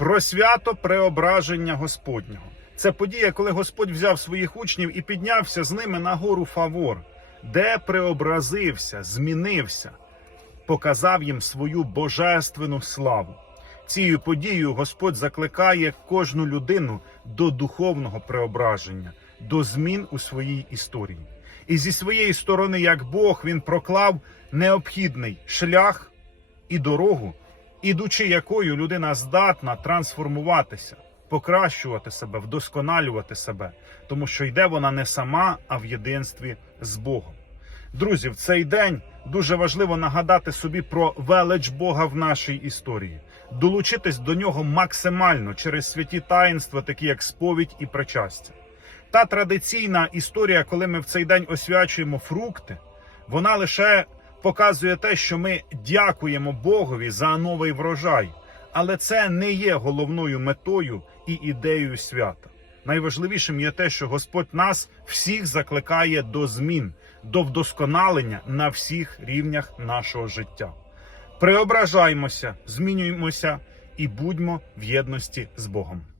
про свято преображення Господнього. Це подія, коли Господь взяв своїх учнів і піднявся з ними на гору Фавор, де преобразився, змінився, показав їм свою божественну славу. Цією подією Господь закликає кожну людину до духовного преображення, до змін у своїй історії. І зі своєї сторони, як Бог, він проклав необхідний шлях і дорогу, ідучи якою людина здатна трансформуватися, покращувати себе, вдосконалювати себе, тому що йде вона не сама, а в єдинстві з Богом. Друзі, в цей день дуже важливо нагадати собі про велич Бога в нашій історії, долучитись до нього максимально через святі таїнства, такі як сповідь і причастя. Та традиційна історія, коли ми в цей день освячуємо фрукти, вона лише показує те, що ми дякуємо Богові за новий врожай, але це не є головною метою і ідеєю свята. Найважливішим є те, що Господь нас всіх закликає до змін, до вдосконалення на всіх рівнях нашого життя. Преображаймося, змінюємося і будьмо в єдності з Богом.